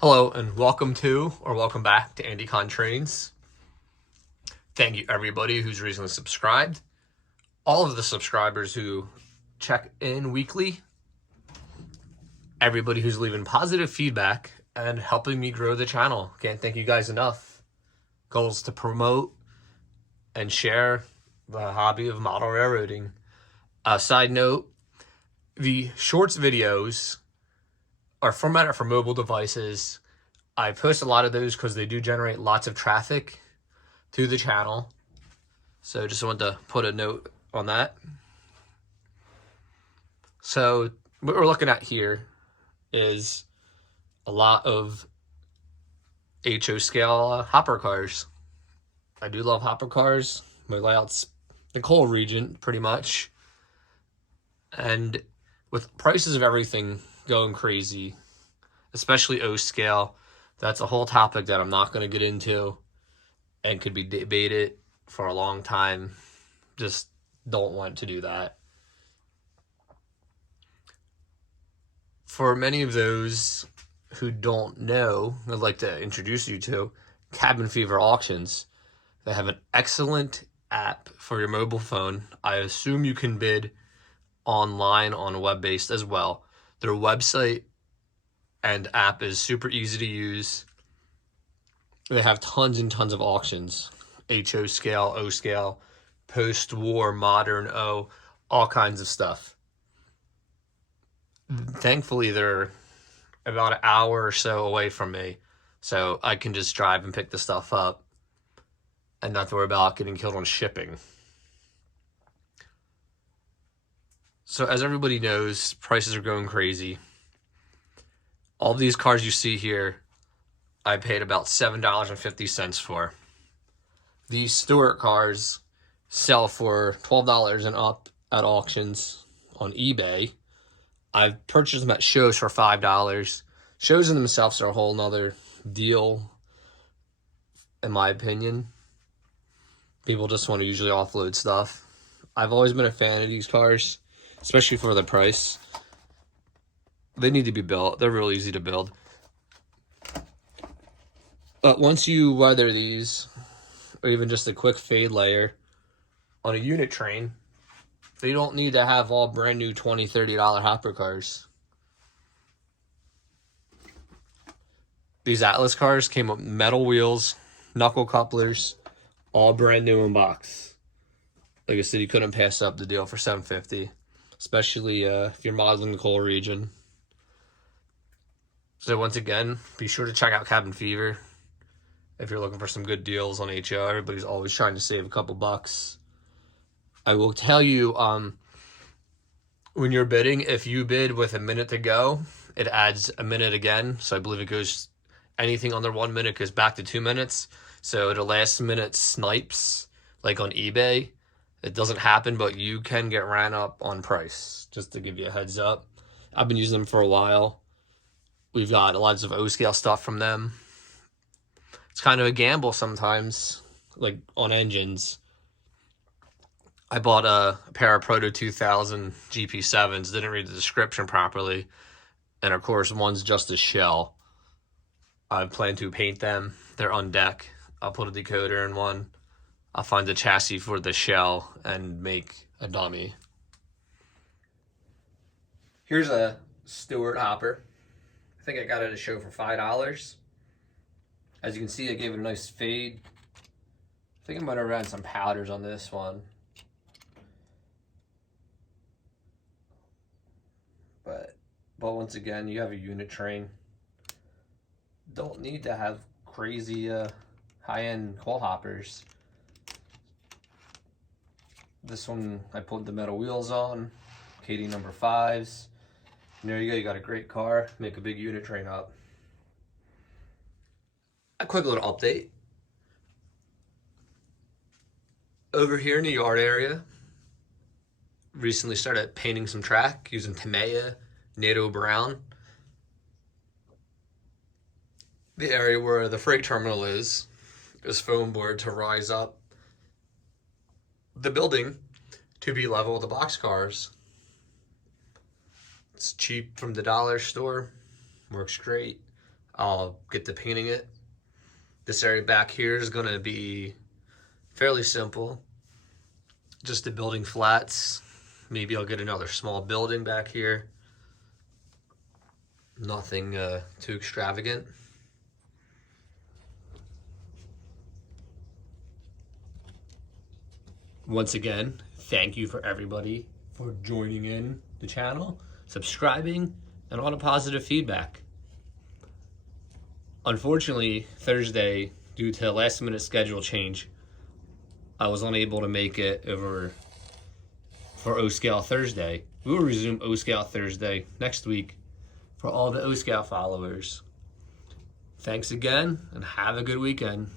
Hello and welcome to or welcome back to Andy Con Trains. Thank you everybody who's recently subscribed. All of the subscribers who check in weekly. Everybody who's leaving positive feedback and helping me grow the channel. Can't thank you guys enough. Goals to promote and share the hobby of model railroading. Side note, the shorts videos are formatted for mobile devices. I post a lot of those because they do generate lots of traffic to the channel. So just wanted to put a note on that. So what we're looking at here is a lot of HO scale hopper cars. I do love hopper cars. My layout's the coal region pretty much. And with prices of everything going crazy, especially O scale, that's a whole topic that I'm not going to get into and could be debated for a long time. Just don't want to do that. For many of those who don't know, I'd like to introduce you to Cabin Fever Auctions. They have an excellent app for your mobile phone. I assume you can bid online on web-based as well. Their website and app is super easy to use. They have tons and tons of auctions. HO scale, O scale, post-war, modern O, all kinds of stuff. Thankfully, they're about an hour or so away from me, so I can just drive and pick the stuff up and not to worry about getting killed on shipping. So as everybody knows, prices are going crazy. All these cars you see here, I paid about $7.50 for. These Stewart cars sell for $12 and up at auctions on eBay. I've purchased them at shows for $5. Shows in themselves are a whole nother deal, in my opinion. People just want to usually offload stuff. I've always been a fan of these cars, especially for the price. They need to be built. They're real easy to build. But once you weather these, or even just a quick fade layer on a unit train, they don't need to have all brand new $20, $30 hopper cars. These Atlas cars came with metal wheels, knuckle couplers, all brand new in box. Like I said, you couldn't pass up the deal for $7.50, especially if you're modeling the coal region. So once again, be sure to check out Cabin Fever if you're looking for some good deals on HO. Everybody's always trying to save a couple bucks. I will tell you, when you're bidding, if you bid with a minute to go, it adds a minute again. So I believe it goes, anything under 1 minute goes back to 2 minutes. So the last minute snipes, like on eBay, it doesn't happen, but you can get ran up on price, just to give you a heads up. I've been using them for a while. We've got lots of O-scale stuff from them. It's kind of a gamble sometimes, like on engines. I bought a pair of Proto 2000 GP7s, didn't read the description properly, and of course one's just a shell. I plan to paint them. They're on deck. I'll put a decoder in one. I'll find the chassis for the shell and make a dummy. Here's a Stewart hopper. I think I got it at a show for $5. As you can see, I gave it a nice fade. I think I might have ran some powders on this one. But once again, you have a unit train. Don't need to have crazy high-end coal hoppers. This one, I put the metal wheels on, KD number 5s. And there you go, you got a great car, make a big unit train up. A quick little update. Over here in the yard area, recently started painting some track using Tamiya NATO Brown. The area where the freight terminal is foam board to rise up the building to be level with the boxcars. It's cheap from the dollar store, works great. I'll get to painting it. This area back here is going to be fairly simple. Just the building flats. Maybe I'll get another small building back here. Nothing too extravagant. Once again, thank you for everybody for joining in the channel, subscribing, and all the positive feedback. Unfortunately, Thursday, due to a last minute schedule change, I was unable to make it over for O-Scale Thursday. We will resume O-Scale Thursday next week for all the O-Scale followers. Thanks again, and have a good weekend.